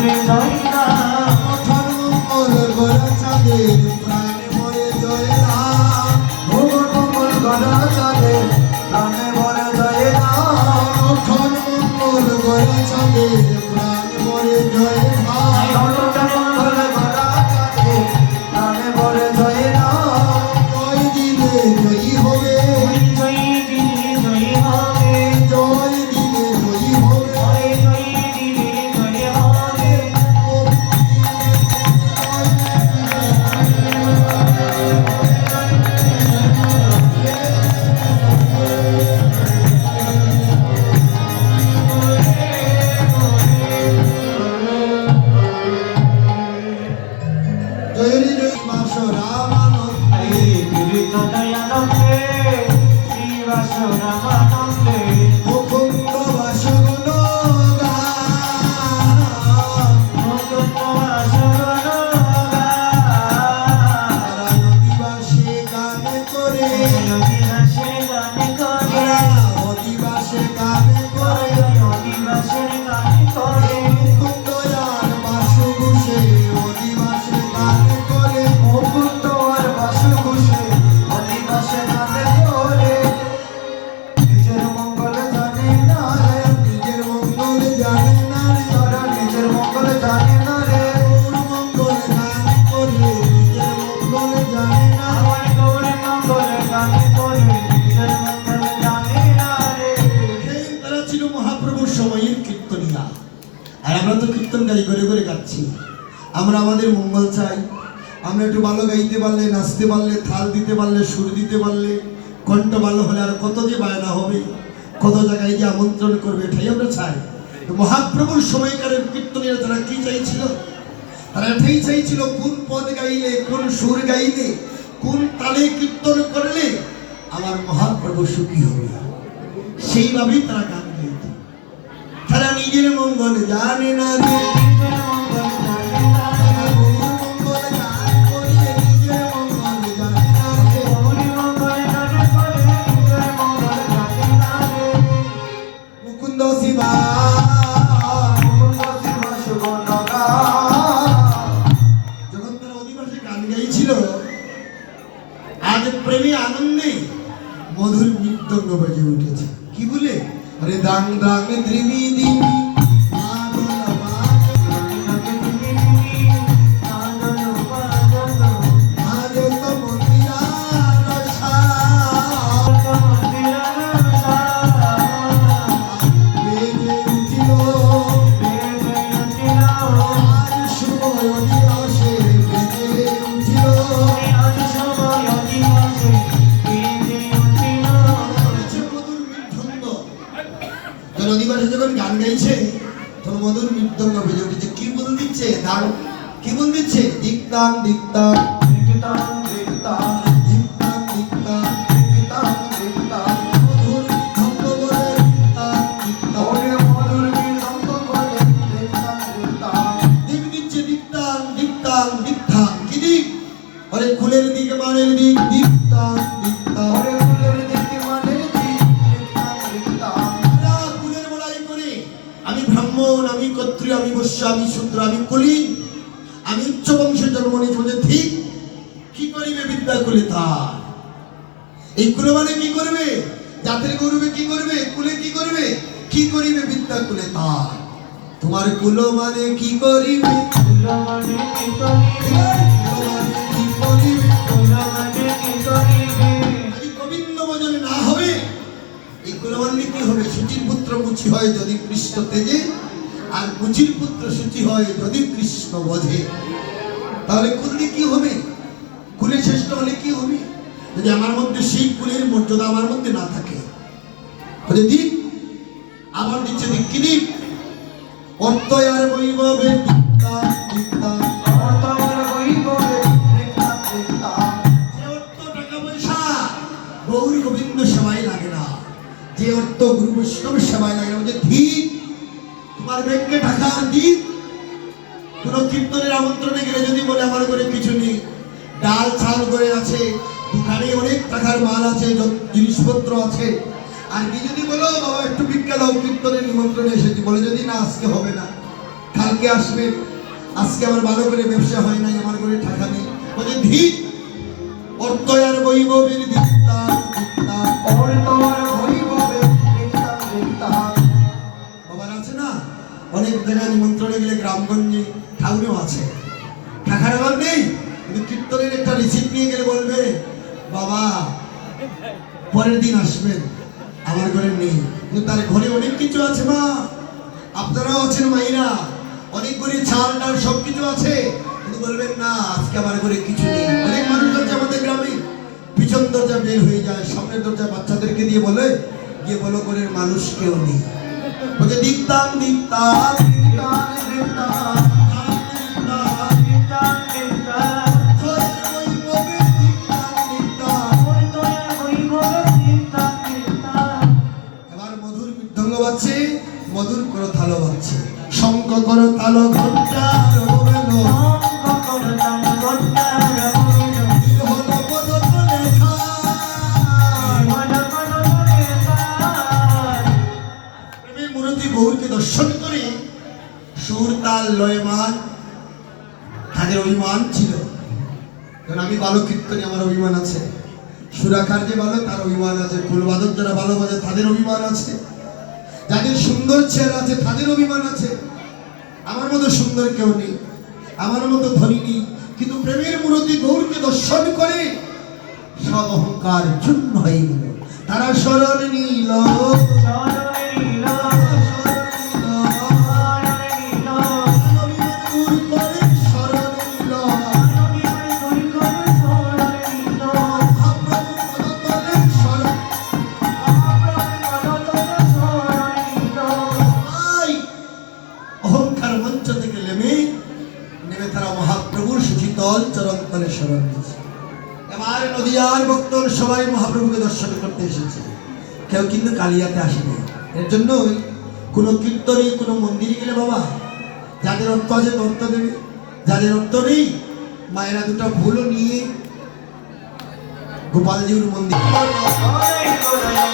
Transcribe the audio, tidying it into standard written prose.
মধুরে জয় রাম ওঠর মঙ্গল গড়া চাঁদের প্রাণে ভরে জয় রাম ভুবন মঙ্গল গড়া চাঁদের প্রাণে ভরে জয় রাম ওঠর মঙ্গল গড়া চাঁদের প্রাণে ভরে জয় রাম ওঠর মঙ্গল গড়া চাঁদের প্রাণে ভরে জয় রাম জয় দিলে জয়ী হবে জয় দিলে জয় হবে জয় দিলে জয়ী হবে জয় দিলে জয় হবে জয়ী জয়ী মাস রামানন্দে কীর্ত দয়ানন্দে শ্রীবাস রামানন্দে মুকুন্দ বাসগুণ গান মুকুন্দ বাসগুণ তারা নদীবাসে গানে করে অধিবাসে গান করে তারা অধিবাসে গানে করে অধিবাসের গান করে মুকুন্দয়ার বাসুগুষে অধিবাসে গানে করে মুকুন্দ আর বাসুভূষে অধিবাসে গান করে নিজের মঙ্গল জানে না রে নিজের মঙ্গল জানে না রে তারা নিজের মঙ্গল জানে না রে গৌর মঙ্গল গান করে নিজের মঙ্গল জানে না আমার গৌর মঙ্গল গান করে নিজের মঙ্গল জানে না রে তারা ছিল মহাপ্রভুর সময়ের কীর্তনিয়া আর আমরা তো কীর্তন গাই করে করে গাচ্ছি আমরা আমাদের মঙ্গল চাই আমরা একটু ভালো গাইতে পারলে নাচতে পারলে থাল দিতে পারলে সুর দিতে পারলে কণ্ঠ ভালো হলে আর কত যে বায়না হবে কত জায়গায় যে আমন্ত্রণ করবে এটাই আমরা চাই তো মহাপ্রভুর সময়কারের কীর্তনীরা তারা কি চাইছিল তারা এটাই চাইছিল কোন পদ গাইলে কোন সুর গাইলে কোন তালে কীর্তন করলে আমার মহাপ্রভু সুখী হবে সেইভাবেই তারা গান গাইত তারা নিজের মঙ্গল জানে না রে নিজের মঙ্গল জানে না তারা গৌর মঙ্গল গান করে নিজের মঙ্গল জানে না রে গৌর মঙ্গল গান করে নিজের মঙ্গল জানে না রে মুকুন্দ শিবা মুকুন্দ শিব সুগন্ধ যখন তারা অধিবাসে গান গাইছিল আজ প্রেমী আনন্দে মধুর মৃদঙ্গ বাজে উঠেছে কি বলে আরে দাং দাং ধ্রিমি দিমি মাদল মাদল মন্দিরা রসা বেজে উঠিল আজ সময় অধিবাসে বেজে উঠিল মধুর মৃদঙ্গ তোর অধিবাসে যখন গান গাইছে তোর মধুর মৃদঙ্গ বেজে উঠেছে কি বল দিচ্ছে দাং কি বল দিচ্ছে দিকতাং দিকতাং দিকতাং দিকতাং মধুর মৃদঙ্গ বলে দিকতাং দিকতাং দিক দিচ্ছে দিকতাং দিকতাং দিকতাং কি দিক আরে কুলের দিকে মানের দিক দিকতাং দিকতাং আমরা কুলের বড়াই করি আমি ব্রাহ্মণ আমি ক্ষত্রিয় আমি বৈশ্য আমি শূদ্র আমি কুলি আমি উচ্চ বংশের জন্ম নিয়েছি ঠিক কি করিবে বিদ্যা কুলে তার এই কুলে মানে কি করবে জাতির গৌরবে কি করবে কুলে কি করবে কি করিবে বিদ্যা কুলে তার তোমার কুল মানে কি করিবে কুল মানে কি করিবে যদি গোবিন্দ ভজনে না হবে এই কুলমান্ডি কি হবে সুচির পুত্র মুচি হয় যদি কৃষ্ণ তেজে আর মুচির পুত্র সুচি হয় যদি কৃষ্ণ বোঝে তাহলে কুল দিয়ে কি হবে কুলে শ্রেষ্ঠ হলে কি হবে যদি আমার মধ্যে সেই কুলের মর্যাদা আমার মধ্যে না থাকে তাহলে দিক আবার দিচ্ছে দিক কি দিক অর্থ আর বৈভবে দিকতাং দিকতাং যে অর্থ টাকা পয়সা গৌর গোবিন্দ সেবায় লাগে না যে অর্থ গুরু বৈষ্ণব সেবায় লাগে না যে ঠিক তোমার ব্যাংকে টাকার দিক কোন কীর্তনের আমন্ত্রণে গেলে যদি বলে আমার ঘরে কিছু নেই ডাল ছাল করে আছে দোকানে অনেক টাকার মাল আছে জিনিসপত্র আছে আর কি যদি বলো বাবা একটু ভিক্ষা দাও কীর্তনের নিমন্ত্রণে এসেছি বলে যদি না আজকে হবে না কালকে আসবেন। আজকে আমার ভালো করে ব্যবসা হয় নাই, আমার করে টাকা নেই। বলে ধীর অর্থয়ার বৈভবের দীপ্তান দীপ্তান। ওর তোর বৈভবে দেখতাম দেখতাম। বাবার আছে না, অনেক জায়গায় নিমন্ত্রণে গেলে গ্রামগঞ্জে ঠাউরেও আছে, টাকার অভাব নেই, কিন্তু কীর্তনের একটা রিসিপ্ট নিয়ে গেলে বলবে বাবা পরের দিন আসবেন, আমার ঘরে নেই, কিন্তু তার ঘরে অনেক কিছু আছে। মা আপনারাও আছেন, মাইরা অনেক করে চাল ডাল সব কিছু আছে, কিন্তু বলবেন না আজকে আমার ঘরে কিছু নেই। অনেক মানুষ আছে আমাদের গ্রামে, পিছন দরজা বের হয়ে যায়, সামনের দরজা বাচ্চাদেরকে দিয়ে বলে গিয়ে বলো ঘরের মানুষ কেউ নেই। বলছে দীপ্তান দীপ্তান দেখতাম দেখতাম দেখতাম দেখতাম। ওর তোর বৈভবে দেখতাম দেখতাম। এবার মধুর মৃদঙ্গ বাজছে, মধুর করো তাল বাজছে, শঙ্খ করো তাল ঘন্টা রবলো, শঙ্খ করতাম ঘন্টা রবলো। হলো পদক লেখা। মন মন মনে তার। প্রেমে মূরতি গৌরকে দর্শন করে সুর তাল লয় মান তাদের অভিমান ছিল। কারণ আমি ভালো কীর্তনে আমার অভিমান আছে, সুরাকার যে ভালো তার অভিমান আছে, ফুলবাদক যারা ভালো বাজে তাদের অভিমান আছে, যাদের সুন্দর চেহারা আছে তাদের অভিমান আছে। আমার মতো সুন্দর কেউ নেই, আমার মতো ধনী নেই, কিন্তু প্রেমের মূরতি গৌরকে দর্শন করে সব অহংকার চূর্ণ হয়ে গেল। তারা শরণ নিল, শরণে নিল শরণে নিল। অভিমান দূর করে শরণে নিল। মহাপ্রভুর পদতলে শরণে নিল। অহংকার মঞ্চ থেকে নেমে তারা মহাপ্রভুর সুশীতল চরণ তলে শরণ নিয়েছে। এবার নদিয়ার ভক্তর সবাই মহাপ্রভুকে দর্শন করতে এসেছে, কেউ কিন্তু কালিয়াতে আসেনি। এর জন্যই কোনো কীর্তনে কোনো মন্দিরে গেলে বাবা যাদের অর্থ আছে অর্থ দেবে, যাদের অর্থ নেই মায়েরা দুটো ফুলও নিয়ে গোপালজির মন্দির ওরে ওরে